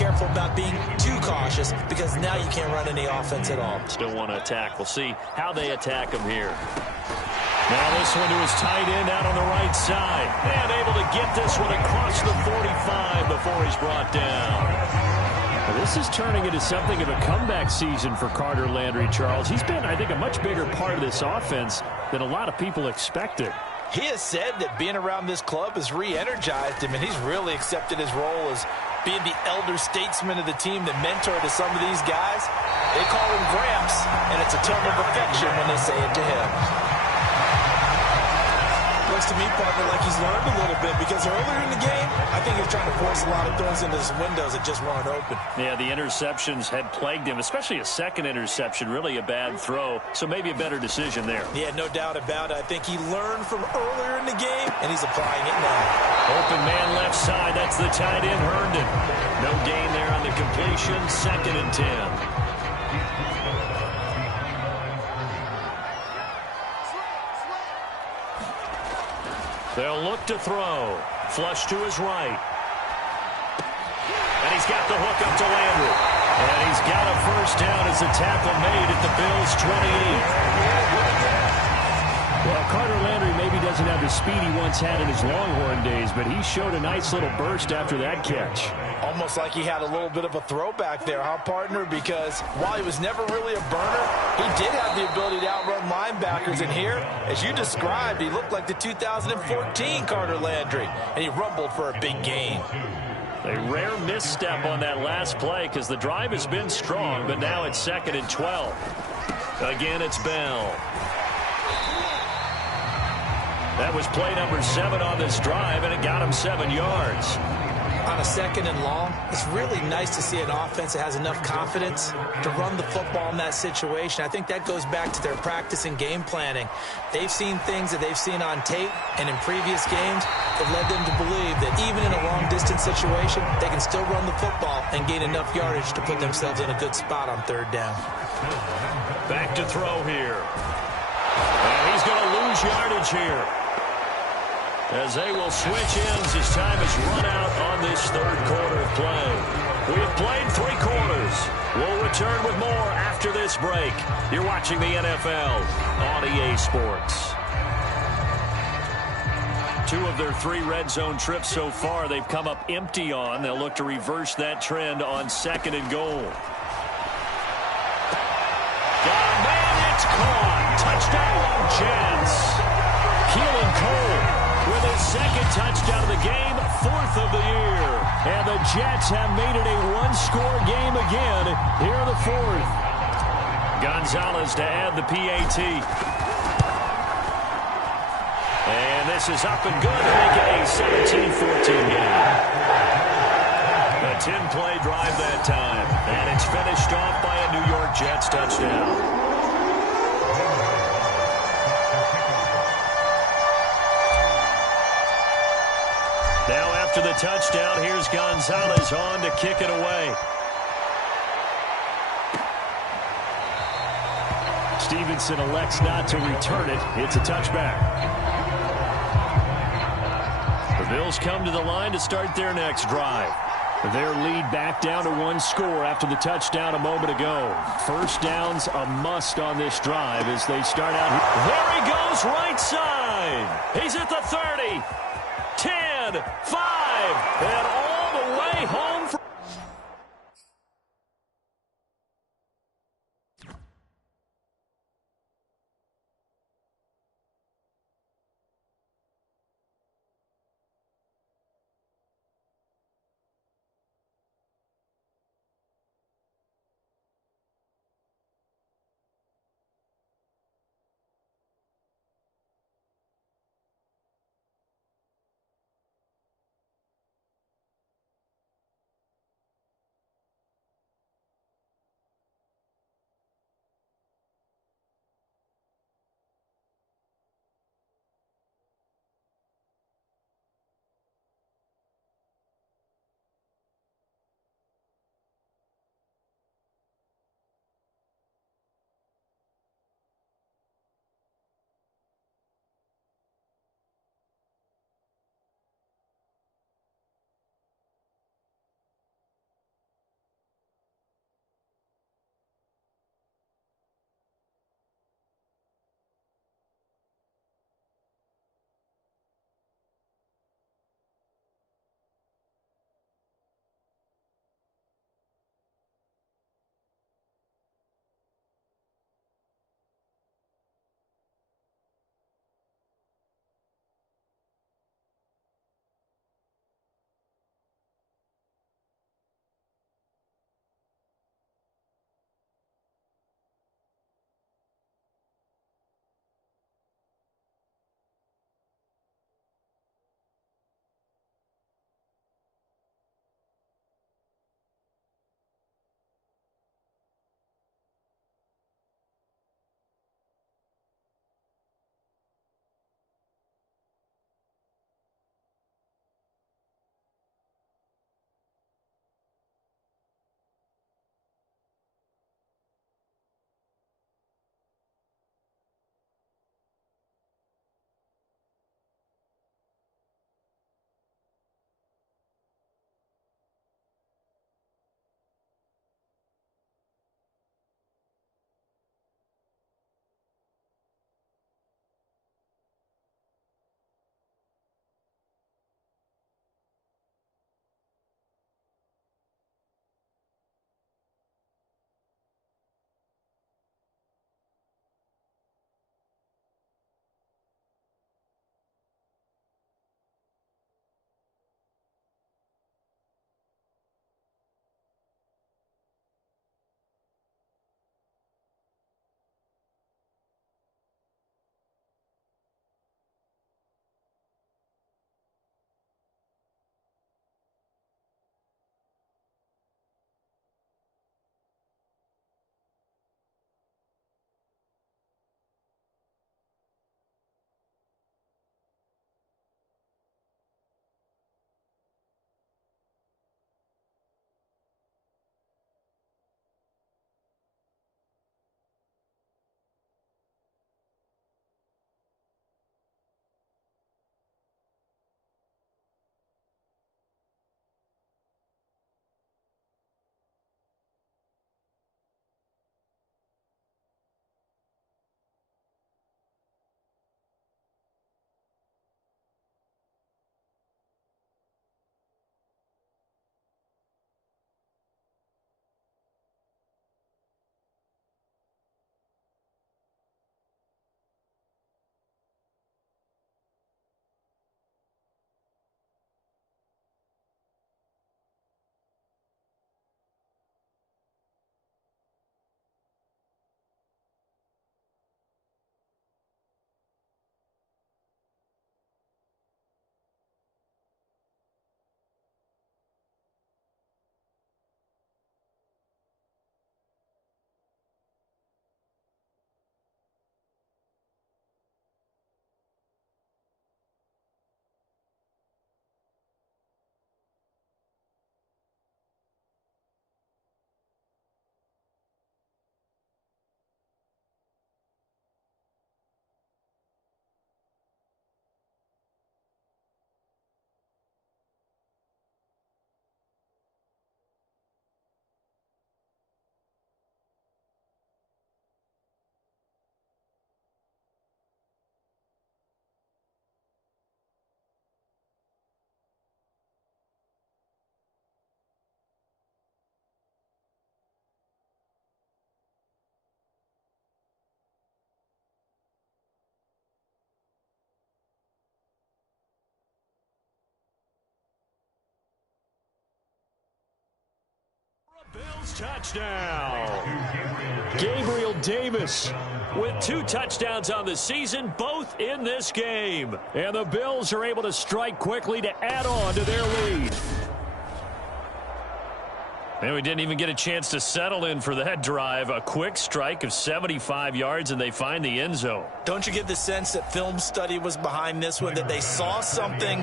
careful about being too cautious because now you can't run any offense at all. Still want to attack. We'll see how they attack him here. Now this one to his tight end out on the right side. And able to get this one across the 45 before he's brought down. Well, this is turning into something of a comeback season for Carter Landry, Charles. He's been, I think, a much bigger part of this offense than a lot of people expected. He has said that being around this club has re-energized him, and he's really accepted his role as being the elder statesman of the team, the mentor to some of these guys. They call him Gramps, and it's a term of affection when they say it to him. Looks to me, partner, like he's learned a little bit because earlier in the game, I think he was trying to force a lot of throws into his windows that just weren't open. Yeah, the interceptions had plagued him, especially a second interception, really a bad throw, so maybe a better decision there. Yeah, no doubt about it. I think he learned from earlier in the game, and he's applying it now. Open man left side, that's the tight end, Herndon. No gain there on the completion, 2nd and 10. They'll look to throw. Flush to his right. And he's got the hook up to Landry. And he's got a first down as the tackle made at the Bills' 28. Well, Carter Landry maybe doesn't have the speed he once had in his Longhorn days, but he showed a nice little burst after that catch. Almost like he had a little bit of a throwback there, huh, partner? Because while he was never really a burner, he did have the ability to outrun linebackers. And here, as you described, he looked like the 2014 Carter Landry, and he rumbled for a big gain. A rare misstep on that last play because the drive has been strong, but now it's 2nd and 12. Again, it's Bell. That was play number 7 on this drive, and it got him 7 yards. On a 2nd and long, it's really nice to see an offense that has enough confidence to run the football in that situation. I think that goes back to their practice and game planning. They've seen things that they've seen on tape and in previous games that led them to believe that even in a long-distance situation, they can still run the football and gain enough yardage to put themselves in a good spot on 3rd down. Back to throw here. And he's going to lose yardage here, as they will switch ends as time has run out on this 3rd quarter of play. We have played 3 quarters. We'll return with more after this break. You're watching the NFL on EA Sports. 2 of their 3 red zone trips so far they've come up empty on. They'll look to reverse that trend on 2nd and goal. Got a man, it's caught. Touchdown, Jets. Keelan Cole with his 2nd touchdown of the game, 4th of the year. And the Jets have made it a 1-score game again here in the 4th. Gonzalez to add the PAT. And this is up and good to make it a 17-14 game. A 10-play drive that time. And it's finished off by a New York Jets touchdown. Now after the touchdown, here's Gonzalez on to kick it away. Stevenson elects not to return it. It's a touchback. The Bills come to the line to start their next drive. Their lead back down to 1 score after the touchdown a moment ago. First down's a must on this drive as they start out. There he goes, right side. He's at the 30. 10, 5, and all the way home. Touchdown. Gabriel Davis with 2 touchdowns on the season, both in this game. And the Bills are able to strike quickly to add on to their lead. And we didn't even get a chance to settle in for that drive. A quick strike of 75 yards, and they find the end zone. Don't you get the sense that film study was behind this one, that they saw something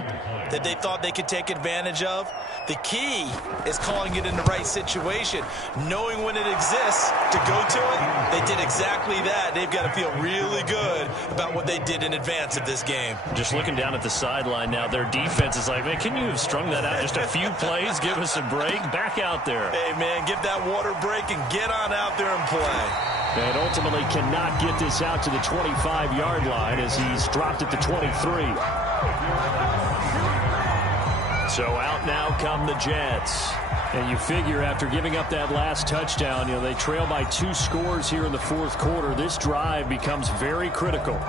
that they thought they could take advantage of? The key is calling it in the right situation, knowing when it exists to go to it. They did exactly that. They've got to feel really good about what they did in advance of this game. Just looking down at the sideline now, their defense is like, man, can you have strung that out just a few plays? Give us a break. Back out there. Hey, man, give that water break and get on out there and play. And ultimately cannot get this out to the 25-yard line as he's dropped at the 23. So out now come the Jets. And you figure after giving up that last touchdown, they trail by 2 scores here in the fourth quarter. This drive becomes very critical.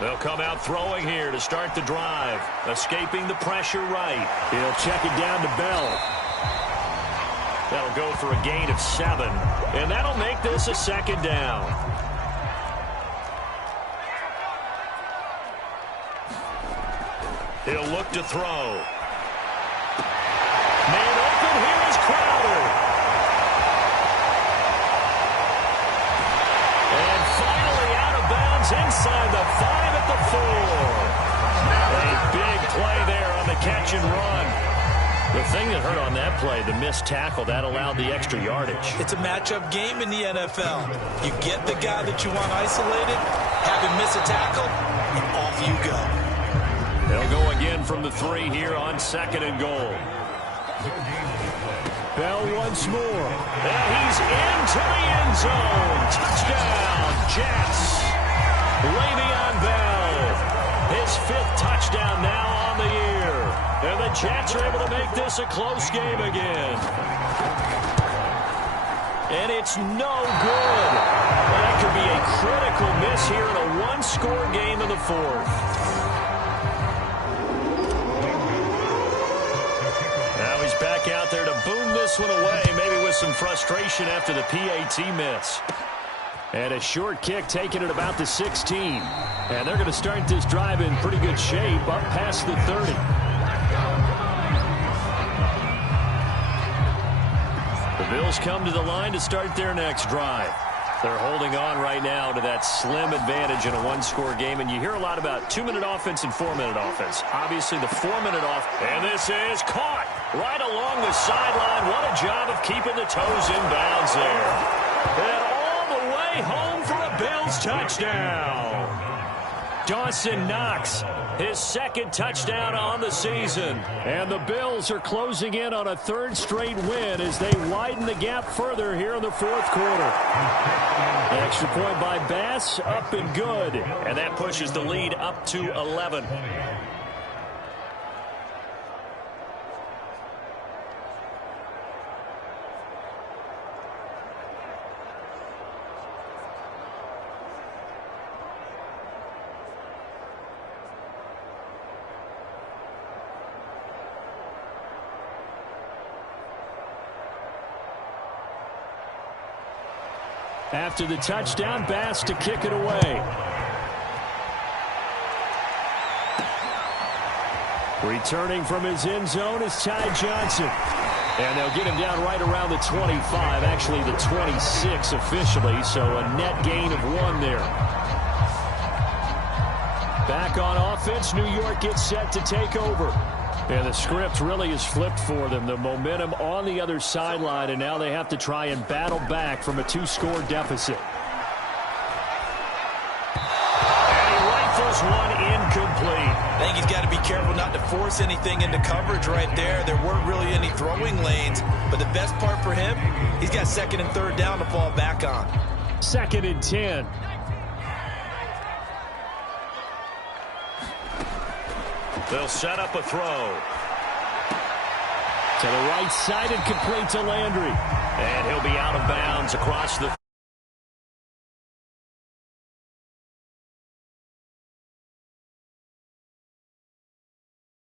They'll come out throwing here to start the drive. Escaping the pressure right. He'll check it down to Bell. That'll go for a gain of 7. And that'll make this a second down. He'll look to throw. Man open here is Crowder. And finally out of bounds inside the 5 at the 4. A big play there on the catch and run. The thing that hurt on that play, the missed tackle, that allowed the extra yardage. It's a matchup game in the NFL. You get the guy that you want isolated, have him miss a tackle, and off you go. They'll go again from the 3 here on 2nd and goal. Bell once more. And he's into the end zone. Touchdown, Jets. Le'Veon Bell. His 5th touchdown now on the year. And the Jets are able to make this a close game again. And it's no good. Well, that could be a critical miss here in a 1-score game in the 4th. Now he's back out there to boom this one away, maybe with some frustration after the PAT miss. And a short kick taken at about the 16. And they're going to start this drive in pretty good shape up past the 30. The Bills come to the line to start their next drive. They're holding on right now to that slim advantage in a 1-score game. And you hear a lot about 2-minute offense and 4-minute offense. Obviously, the 4-minute off. And this is caught right along the sideline. What a job of keeping the toes in bounds there. And all the way home for a Bills touchdown. Dawson Knox, his 2nd touchdown on the season. And the Bills are closing in on a 3rd straight win as they widen the gap further here in the 4th quarter. An extra point by Bass, up and good. And that pushes the lead up to 11. After the touchdown, Bass to kick it away. Returning from his end zone is Ty Johnson. And they'll get him down right around the 25, actually the 26 officially, so a net gain of 1 there. Back on offense, New York gets set to take over. And the script really is flipped for them. The momentum on the other sideline, and now they have to try and battle back from a 2-score deficit. And he rifles one incomplete. I think he's got to be careful not to force anything into coverage right there. There weren't really any throwing lanes, but the best part for him, he's got 2nd and 3rd down to fall back on. 2nd and 10. They'll set up a throw. To the right side and complete to Landry. And he'll be out of bounds across the